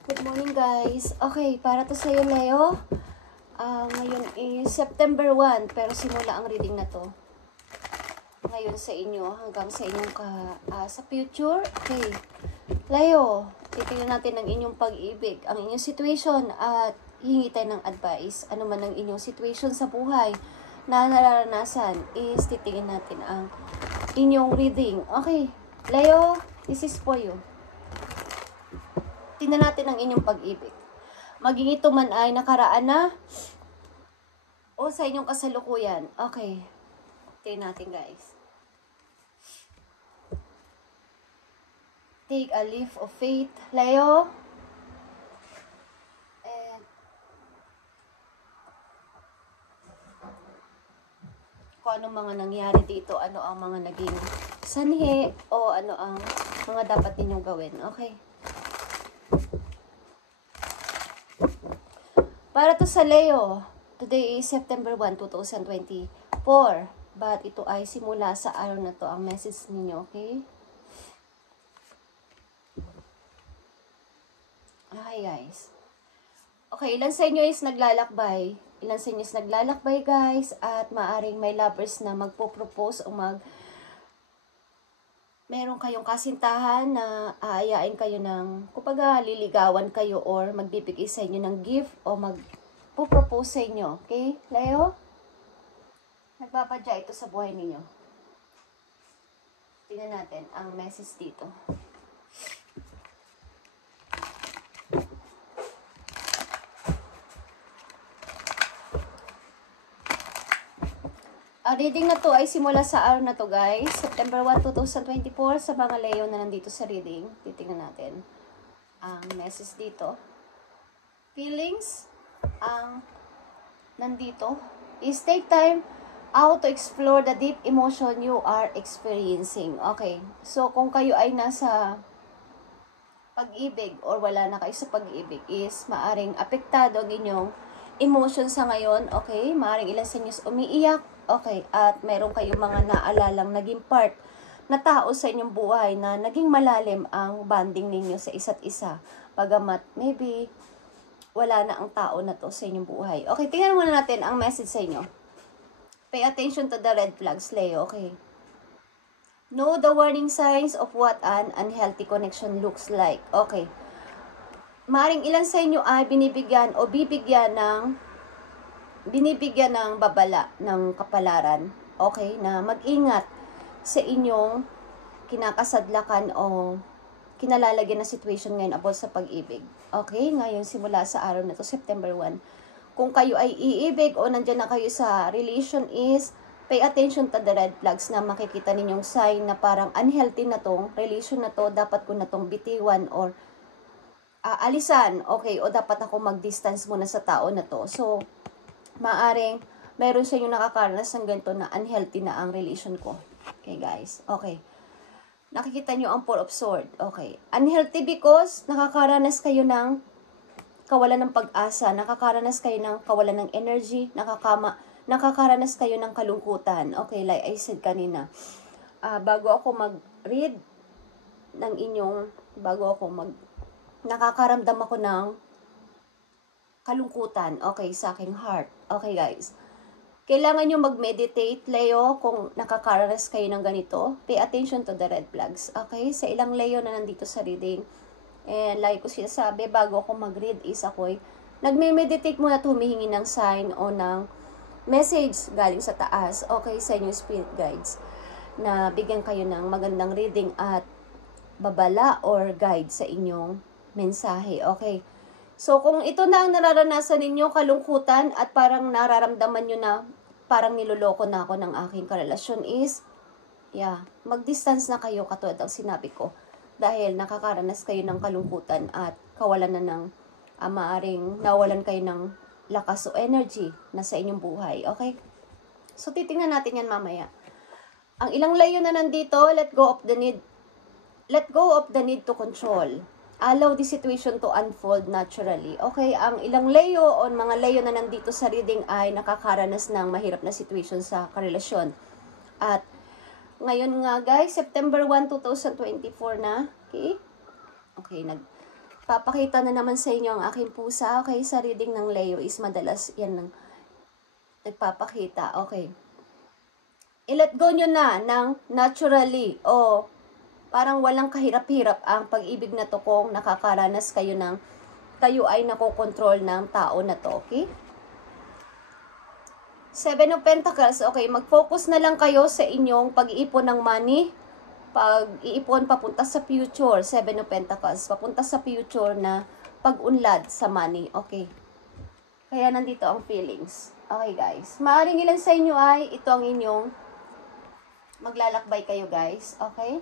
Good morning guys. Okay, para to sa'yo Leo. Ngayon is September 1, pero simula ang reading na to. Ngayon sa inyo, hanggang sa inyong sa future. Okay. Leo, titingnan natin ang inyong pag-ibig, ang inyong situation at hihingi tayo ng advice. Ano man ang inyong situation sa buhay na nararanasan is titingnan natin ang inyong reading. Okay, Leo, this is for you. Tingnan natin ang inyong pag-ibig. Maging ito man ay nakaraan na o sa inyong kasalukuyan. Okay. Tingnan natin guys. Take a leap of faith, Leo. And kung ano mga nangyari dito, ano ang mga naging sanhi o ano ang mga dapat ninyong gawin. Okay. Para to sa Leo, today is September 1, 2024. But ito ay simula sa araw na to ang message ninyo, okay? Okay, guys. Okay, ilan sa inyo is naglalakbay? Ilan sa inyo is naglalakbay, guys? At maaring may lovers na magpo-propose o meron kayong kasintahan na aayain kayo ng, kumbaga, liligawan kayo or magbibigay sa inyo ng gift o magpo-propose sa inyo. Okay, Leo? Nagpapadya ito sa buhay ninyo. Tingnan natin ang message dito. Ang reading na to ay simula sa araw na to guys. September 1, 2024 sa mga Leo na nandito sa reading. Titingnan natin ang message dito. Feelings ang nandito is take time out to explore the deep emotion you are experiencing. Okay. So kung kayo ay nasa pag-ibig or wala na kayo sa pag-ibig is maaring apektado ang inyong emotion sa ngayon. Okay. Maaring ilan sa inyo umiiyak. Okay, at meron kayong mga naalalang naging part na tao sa inyong buhay na naging malalim ang bonding ninyo sa isa't isa. Pagamat maybe wala na ang tao na to sa inyong buhay. Okay, tingnan muna natin ang message sa inyo. Pay attention to the red flags, Leo. Okay. Know the warning signs of what an unhealthy connection looks like. Okay. Maring ilan sa inyo ay binibigyan o bibigyan ng babala ng kapalaran, okay, na mag-ingat sa inyong kinakasadlakan o kinalalagyan na situation ngayon about sa pag-ibig. Okay, ngayon simula sa araw na to, September 1. Kung kayo ay iibig o nandyan na kayo sa relation is, pay attention to the red flags na makikita ninyong sign na parang unhealthy na tong relation na to, dapat ko na tong bitiwan or alisan, okay, o dapat ako mag-distance muna sa tao na to. So, maaring meron sa inyo nakakaranas ng ganito na unhealthy na ang relation ko. Okay, guys. Okay. Nakikita nyo ang Four of Swords. Okay. Unhealthy because nakakaranas kayo ng kawalan ng pag-asa. Nakakaranas kayo ng kawalan ng energy. Nakakaranas kayo ng kalungkutan. Okay, like I said kanina. Bago ako mag-read ng inyong, nakakaramdam ako ng kalungkutan, okay, sa aking heart. Okay, guys. Kailangan nyo mag-meditate, Leo, kung nakakaranas kayo ng ganito. Pay attention to the red flags. Okay? Sa ilang Leo na nandito sa reading. And like ko sinasabi, bago ako mag-read is ako'y nagme-meditate muna at humihingi ng sign o ng message galing sa taas. Okay, sa inyong spirit guides. Na bigyan kayo ng magandang reading at babala or guide sa inyong mensahe. Okay? So, kung ito na ang nararanasan ninyo, kalungkutan, at parang nararamdaman nyo na parang niloloko na ako ng aking karelasyon is, mag-distance na kayo katulad ang sinabi ko. Dahil nakakaranas kayo ng kalungkutan at kawalan na ng, maaring nawalan kayo ng lakas o energy na sa inyong buhay. Okay? So, titingnan natin yan mamaya. Ang ilang layo na nandito, let go of the need to control. Allow the situation to unfold naturally. Okay, ang ilang Leo o mga Leo na nandito sa reading ay nakakaranas ng mahirap na situation sa karelasyon. At ngayon nga guys, September 1, 2024 na. Okay? Okay, papakita na naman sa inyo ang aking pusa. Okay, sa reading ng Leo is madalas yan lang nagpapakita. Okay. I-let go nyo na ng naturally o parang walang kahirap-hirap ang pag-ibig na to kung nakakaranas kayo kayo ay nakokontrol ng tao na to. Okay? Seven of Pentacles. Okay, mag-focus na lang kayo sa inyong pag-iipon ng money. Pag-iipon papunta sa future, Seven of Pentacles, papunta sa future na pag-unlad sa money. Okay. Kaya nandito ang feelings. Okay, guys. Maaring ilan sa inyo ay ito ang inyong maglalakbay kayo, guys. Okay?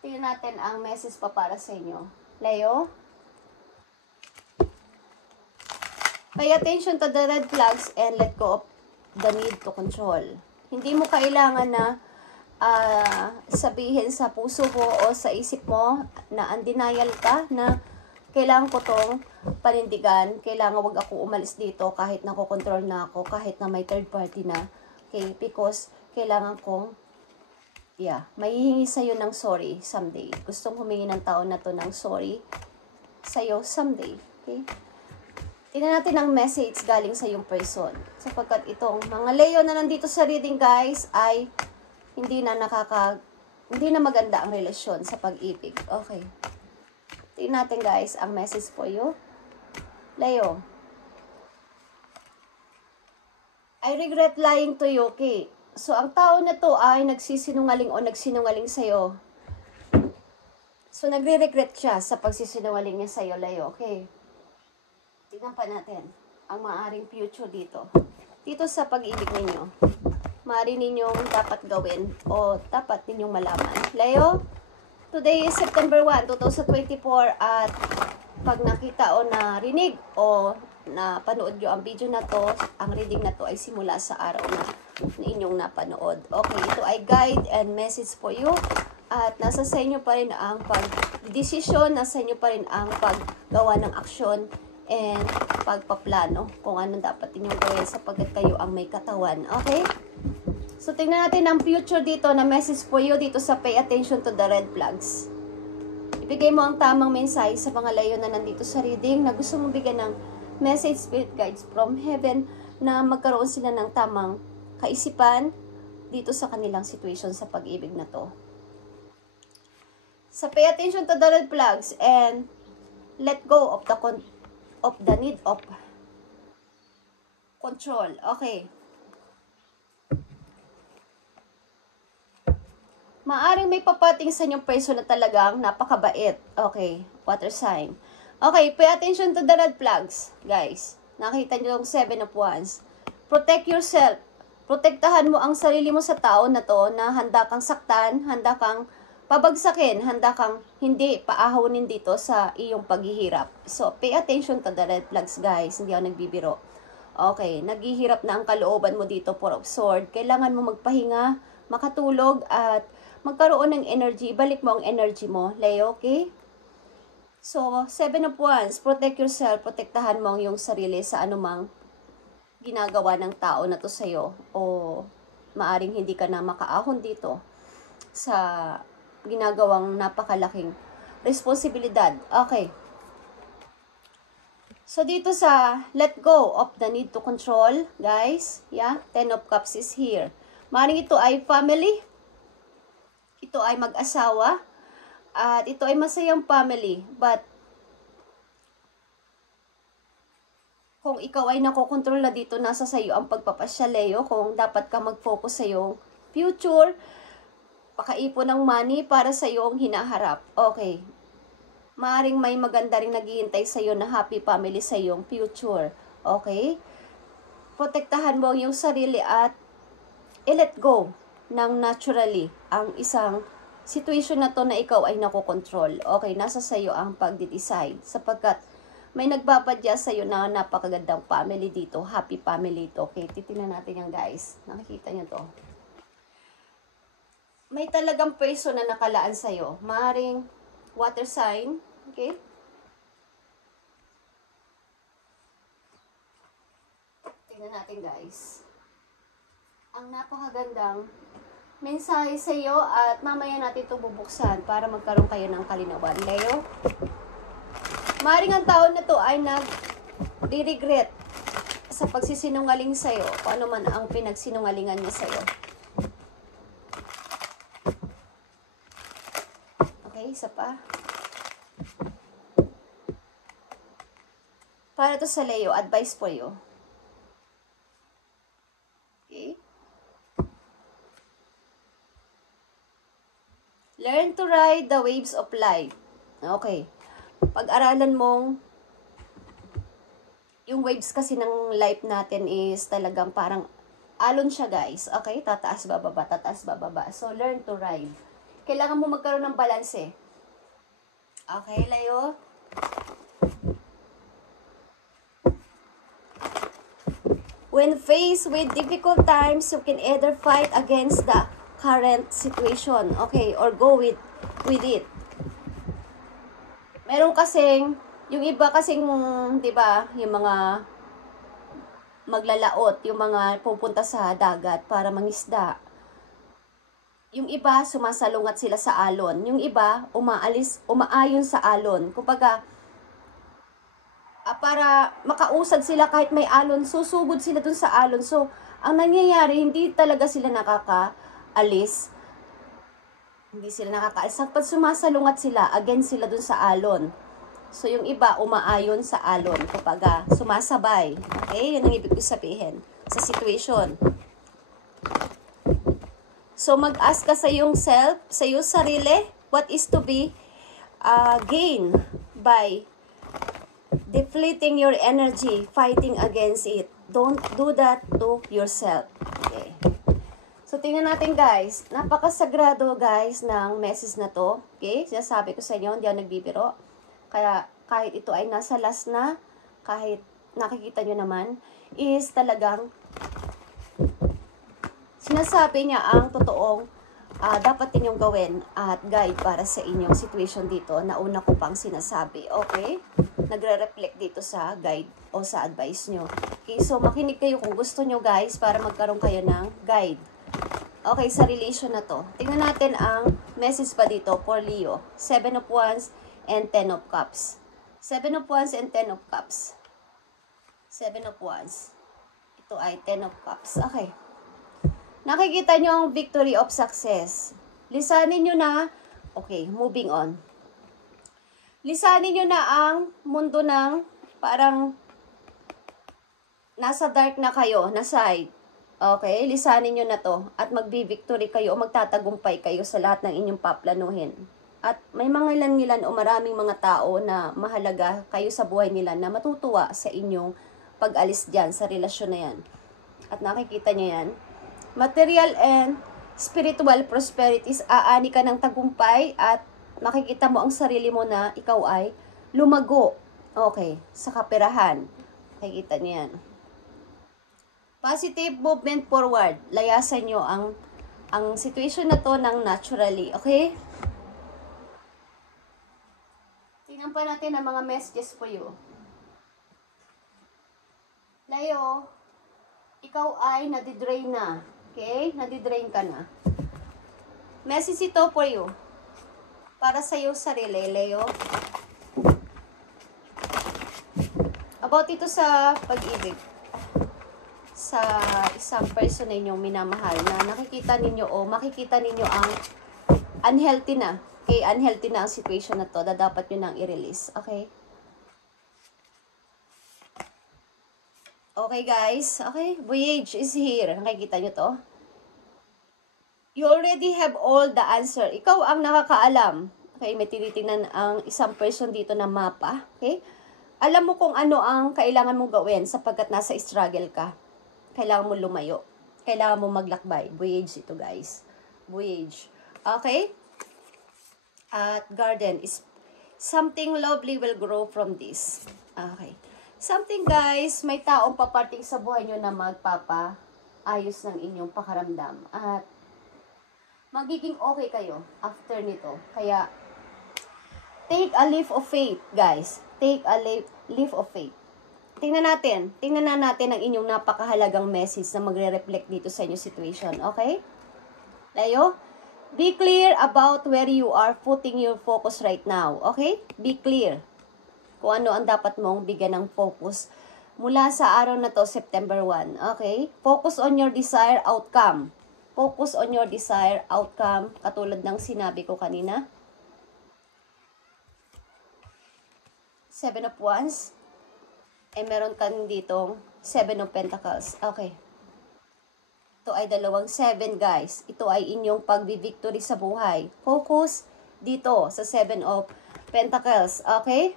Tingnan natin ang message pa para sa inyo. Leo? Pay attention to the red flags and let go of the need to control. Hindi mo kailangan na sabihin sa puso mo o sa isip mo na undenial ka na kailangan ko tong panindigan, kailangan wag ako umalis dito kahit nakokontrol na ako, kahit na may third party na. Okay, because kailangan kong mahihingi sa'yo ng sorry someday. Gustong humingi ng tao na to ng sorry sa'yo someday. Okay? Tingnan natin ang message galing sa yung person. Sapagkat itong mga Leo na nandito sa reading, guys, ay hindi na maganda ang relasyon sa pag-ibig. Okay. Tingnan natin, guys, ang message for you. Leo. I regret lying to you, okay? So, ang tao na to ay nagsisinungaling o nagsinungaling sa'yo. So, nagre-regret siya sa pagsisinungaling niya sa'yo, Leo, okay? Tingnan pa natin ang maaaring future dito. Dito sa pag-ibig ninyo. Maaari ninyong dapat gawin o dapat ninyong malaman. Leo, today is September 1, 2024 at pag nakita o narinig o napanood nyo ang video na to, ang reading na to ay simula sa araw na inyong napanood. Okay, ito ay guide and message for you at nasa sa inyo pa rin ang pag-desisyon, nasa inyo pa rin ang paggawa ng aksyon and pagpaplano kung ano dapat inyong gawin sapagkat kayo ang may katawan. Okay? So, tingnan natin ang future dito na message for you dito sa pay attention to the red flags. Ibigay mo ang tamang mensahe sa mga Leo na nandito sa reading na gusto mong bigyan ng message, spirit guides from heaven na magkaroon sila ng tamang kaisipan dito sa kanilang situation sa pag-ibig na to. Sa pay attention to the red flags and let go of the need of control. Okay. Maaring may papating sa inyong person na talagang napakabait. Okay. Water sign. Okay. Pay attention to the red flags. Guys. Nakita nyo yung 7 of Wands. Protect yourself. Protektahan mo ang sarili mo sa tao na to na handa kang saktan, handa kang pabagsakin, handa kang hindi paahonin dito sa iyong paghihirap. So, pay attention to the red flags, guys. Hindi ako nagbibiro. Okay, naghihirap na ang kalooban mo dito, Four of Swords. Kailangan mo magpahinga, makatulog, at magkaroon ng energy. Balik mo ang energy mo, Leo, okay? So, 7 of Wands, protect yourself. Protektahan mo ang iyong sarili sa anumang ginagawa ng tao na to sa'yo. O maaring hindi ka na makaahon dito sa ginagawang napakalaking responsibilidad. Okay. So, dito sa let go of the need to control, guys, 10 of Cups is here. Maring ito ay family, ito ay mag-asawa, at ito ay masayang family, but kung ikaw ay nakokontrol na dito, nasa sayo ang pagpapasya, Leo, kung dapat ka mag-focus sa iyong future, pakaipon ng money para sa iyong hinaharap. Okay. Maaring may maganda ring naghihintay sa iyo na happy family sa iyong future. Okay? Protektahan mo yung sarili at i-let go ng naturally ang isang situation na to na ikaw ay nakokontrol. Okay, nasa sa iyo ang pagde-decide sapagkat may nagbabadya sa iyo na napakagandang family dito, happy family ito. Okay, titingnan natin yan, guys. Nakikita niyo to. May talagang person na nakalaan sa iyo. Maaring water sign, okay? Tingnan natin, guys. Ang napakagandang mensahe sa iyo at mamaya natin ito bubuksan para magkaroon kayo ng kalinawan. Leo? Maring ang tao na to ay nag-regret sa pagsisinungaling sa'yo, kung ano man ang pinagsinungalingan niya sa'yo. Okay, isa pa. Para to sa Leo, advice for you. Okay? Learn to ride the waves of life. Okay. Pag-aralan mong yung waves kasi ng life natin is talagang parang alon siya, guys. Okay? Tataas, bababa, tataas, bababa. So, learn to ride. Kailangan mo magkaroon ng balance eh. Okay, Leo? When faced with difficult times, you can either fight against the current situation, okay, or go with it. Meron kasing, yung iba kasing, di ba, yung mga maglalaot, yung mga pupunta sa dagat para mangisda. Yung iba, sumasalungat sila sa alon. Yung iba, umaayon sa alon. Kumbaga, para makausad sila kahit may alon, susugod sila dun sa alon. So, ang nangyayari, hindi talaga sila nakakaalis. Hindi sila nakakaalis. Pag sumasalungat sila, again sila dun sa alon. So, yung iba, umaayon sa alon. Kumbaga, sumasabay. Okay? Yan ang ibig ko sabihin sa situation. So, mag-ask ka sa iyong self, sa iyong sarili, what is to be gained by depleting your energy, fighting against it. Don't do that to yourself. Okay. So, tingnan natin, guys. Napakasagrado, guys, ng message na to. Okay? Sinasabi ko sa inyo, hindi ako nagbibiro. Kaya, kahit ito ay nasa last na, kahit nakikita nyo naman, is talagang sinasabi niya ang totoong dapat ninyong gawin at guide para sa inyong situation dito na una ko pang sinasabi. Okay? Nagre-reflect dito sa guide o sa advice nyo. Okay, so makinig kayo kung gusto nyo, guys, para magkaroon kayo ng guide. Okay, sa relation na to. Tingnan natin ang message pa dito for Leo. 7 of Wands and 10 of Cups. 7 of Wands and 10 of Cups. 7 of Wands. Ito ay 10 of Cups. Okay. Nakikita nyo ang victory of success. Lisanin nyo na, okay, moving on. Lisanin nyo na ang mundo ng parang nasa dark na kayo, na side. Okay, lisanin nyo na to at magbi-victory kayo o magtatagumpay kayo sa lahat ng inyong paplanuhin. At may mga ilan-ilan o maraming mga tao na mahalaga kayo sa buhay nila na matutuwa sa inyong pag-alis dyan, sa relasyon na yan. At nakikita nyo yan. Material and spiritual prosperities, aani ka ng tagumpay at makikita mo ang sarili mo na ikaw ay lumago. Okay, sa kaperahan. Makikita niyo yan. Positive movement forward. Layasan nyo ang situation na to ng naturally. Okay? Tingnan pa natin ang mga messages for you. Leo, ikaw ay nadidrain na. Okay? Nadidrain ka na. Message ito for you. Para sa iyo sarili, Leo. About ito sa pag-ibig. Sa isang person na inyong minamahal na nakikita ninyo o makikita ninyo ang unhealthy na. Okay? Unhealthy na ang situation na to na dapat nyo nang i-release. Okay? Okay, guys. Okay, voyage is here. Nakikita nyo to? You already have all the answer. Ikaw ang nakakaalam. Okay, may tinitingnan ang isang person dito na mapa. Okay? Alam mo kung ano ang kailangan mong gawin sapagkat nasa struggle ka. Kailangan mo lumayo. Kailangan mo maglakbay. Voyage ito, guys. Voyage. Okay? At garden is something lovely will grow from this. Okay. Something, guys, may taong paparting sa buhay nyo na magpapaayos ng inyong pakaramdam. At magiging okay kayo after nito. Kaya, take a leap of faith, guys. Take a leap of faith. Tingnan na natin ang inyong napakahalagang message na magre-reflect dito sa inyong situation. Okay? Leo, be clear about where you are putting your focus right now. Okay? Be clear. kung ano ang dapat mong bigyan ng focus mula sa araw na to, September 1. Okay? Focus on your desired outcome. Focus on your desired outcome, katulad ng sinabi ko kanina. 7 of Wands. Meron kang ditong 7 of Pentacles. Okay. Ito ay dalawang 7, guys. Ito ay inyong pagbi-victory sa buhay. Focus dito sa 7 of Pentacles. Okay?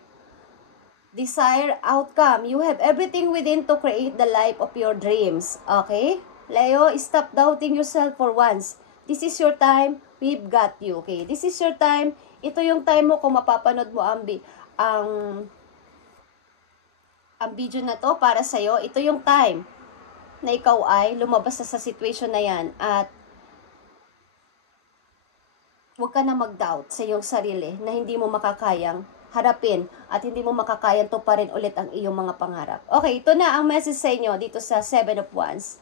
Desire outcome. You have everything within to create the life of your dreams. Okay? Leo, stop doubting yourself for once. This is your time. We've got you. Okay? This is your time. Ito yung time mo kung mapapanood mo ang video na to para sa'yo. Ito yung time na ikaw ay lumabas sa situation na yan at huwag ka na mag-doubt sa iyong sarili na hindi mo makakayang harapin at hindi mo makakayang tuparin ulit ang iyong mga pangarap. Okay, ito na ang message sa inyo dito sa 7 of Wands.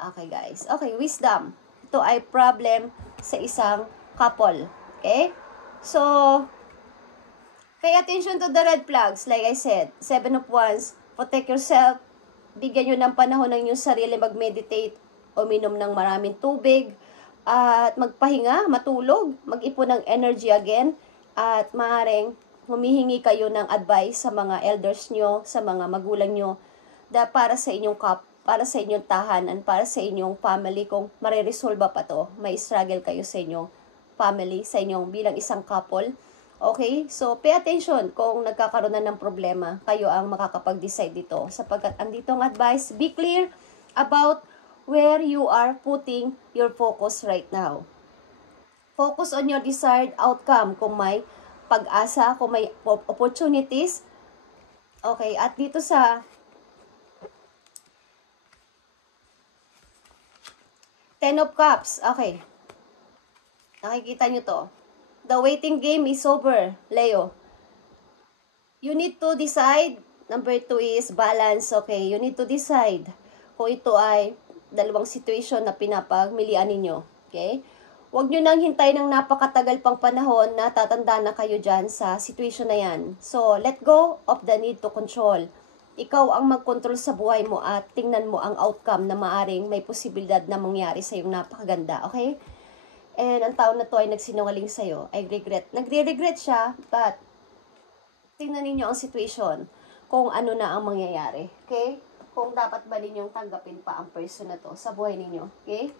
Okay, guys. Okay, wisdom. Ito ay problem sa isang couple. Okay? So, pay attention to the red flags. Like I said, 7 of Wands, protect yourself. Bigyan nyo ng panahon ng inyong sarili mag-meditate, uminom ng maraming tubig, at magpahinga, matulog, mag-ipon ng energy again, at maaaring humihingi kayo ng advice sa mga elders nyo, sa mga magulang nyo, para sa inyong para sa inyong tahanan, para sa inyong family, kung mariresolve pa to, may struggle kayo sa inyong family, sa inyong bilang isang couple. Okay? So, pay attention kung nagkakaroon na ng problema. Kayo ang makakapag-decide dito. Sapagkat andito ang advice, be clear about where you are putting your focus right now. Focus on your desired outcome. Kung may pag-asa, kung may opportunities. Okay? At dito sa Ten of Cups. Okay. Nakikita nyo to. The waiting game is over, Leo. You need to decide. Number 2 is balance. Okay, you need to decide kung ito ay dalawang situation na pinapagmilian ninyo. Okay? Huwag nyo nang hintay ng napakatagal pang panahon na tatanda na kayo dyan sa situation na yan. So, let go of the need to control. Ikaw ang mag-control sa buhay mo at tingnan mo ang outcome na maaring may posibilidad na mangyari sa iyong napakaganda. Okay? And ang tao na to ay nagsinungaling sa'yo. I regret. Nagre-regret siya, but tingnan ninyo ang situation kung ano na ang mangyayari. Okay? Kung dapat ba ninyong tanggapin pa ang person na to sa buhay ninyo. Okay?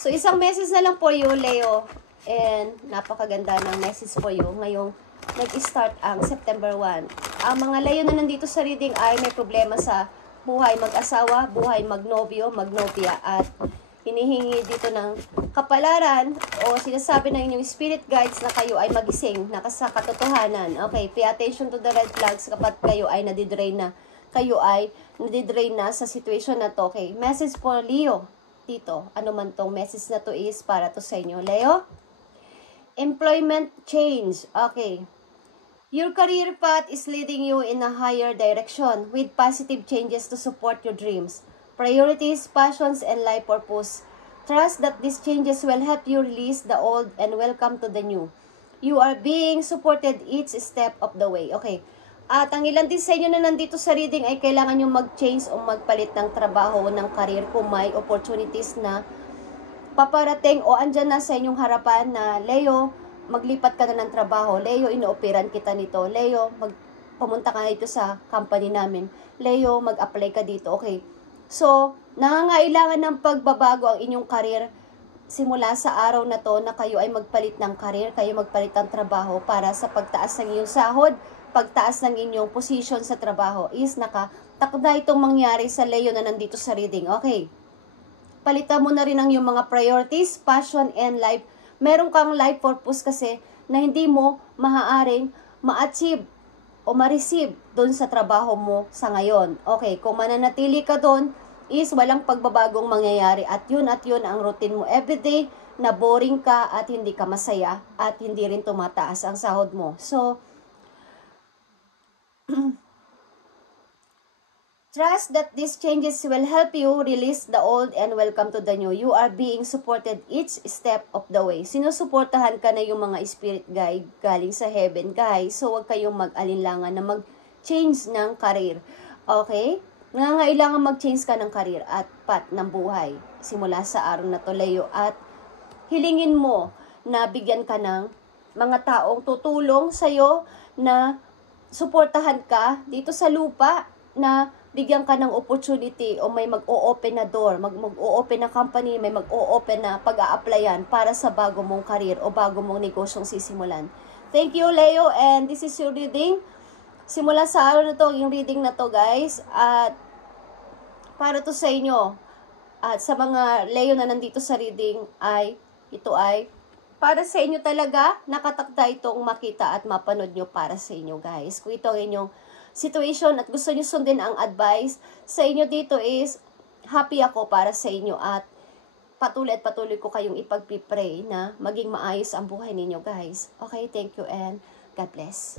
So, isang message na lang for you, Leo. And napakaganda ng message for you. Ngayong nag-start ang September 1. Ang mga Leo na nandito sa reading ay may problema sa buhay mag-asawa, buhay magnobyo, magnobya, at hinihingi dito ng kapalaran o sinasabi ng inyong spirit guides na kayo ay magising na sa katotohanan. Okay, pay attention to the red flags kapag kayo ay nadidrain na. Kayo ay nadidrain na sa situation na to. Okay, message for Leo dito. Ano man tong message na to is para to sa inyo. Leo, employment change. Okay. Your career path is leading you in a higher direction with positive changes to support your dreams, priorities, passions, and life purpose. Trust that these changes will help you release the old and welcome to the new. You are being supported each step of the way. Okay. At ang ilan din sa inyo na nandito sa reading ay kailangan nyo mag-change o magpalit ng trabaho o ng career kung may opportunities na paparating o andyan na sa inyong harapan na, Leo, maglipat ka na ng trabaho. Leo, inooperan kita nito. Leo, pumunta ka na dito sa company namin. Leo, mag-apply ka dito. Okay. So, nangangailangan ng pagbabago ang inyong career simula sa araw na to na kayo ay magpalit ng career, kayo magpalit ng trabaho para sa pagtaas ng inyong sahod, pagtaas ng inyong position sa trabaho is nakatakda itong mangyari sa Leo na nandito sa reading. Okay. Palitan mo na rin ang iyong mga priorities, passion, and life. Meron kang life purpose kasi na hindi mo maaaring ma-achieve o ma-receive doon sa trabaho mo sa ngayon. Okay, kung mananatili ka doon, is walang pagbabagong mangyayari at yun ang routine mo everyday na boring ka at hindi ka masaya at hindi rin tumataas ang sahod mo. So, Trust that these changes will help you release the old and welcome to the new. You are being supported each step of the way. Sinusuportahan ka na yung mga spirit guide galing sa heaven, guys. So, huwag kayong mag-alinlangan na mag-change ng career. Okay? Nangangailangan mag-change ka ng career at path ng buhay. Simula sa araw na to, Leo. At hilingin mo na bigyan ka ng mga taong tutulong sa'yo na suportahan ka dito sa lupa, na bigyan ka ng opportunity o may mag-o-open na door, mag-o-open na company, may mag-o-open na pag-a-applyan para sa bago mong career o bago mong negosyong sisimulan. Thank you, Leo, and this is your reading. Simula sa araw na to, yung reading na to, guys, at para to sa inyo. At sa mga Leo na nandito sa reading, ito ay para sa inyo talaga. Nakatakda itong makita at mapanood nyo para sa inyo, guys. Kung ito ang inyong situation at gusto nyo sundin ang advice sa inyo dito is, happy ako para sa inyo at patuloy ko kayong ipagpipray na maging maayos ang buhay ninyo, guys. Okay, thank you and God bless.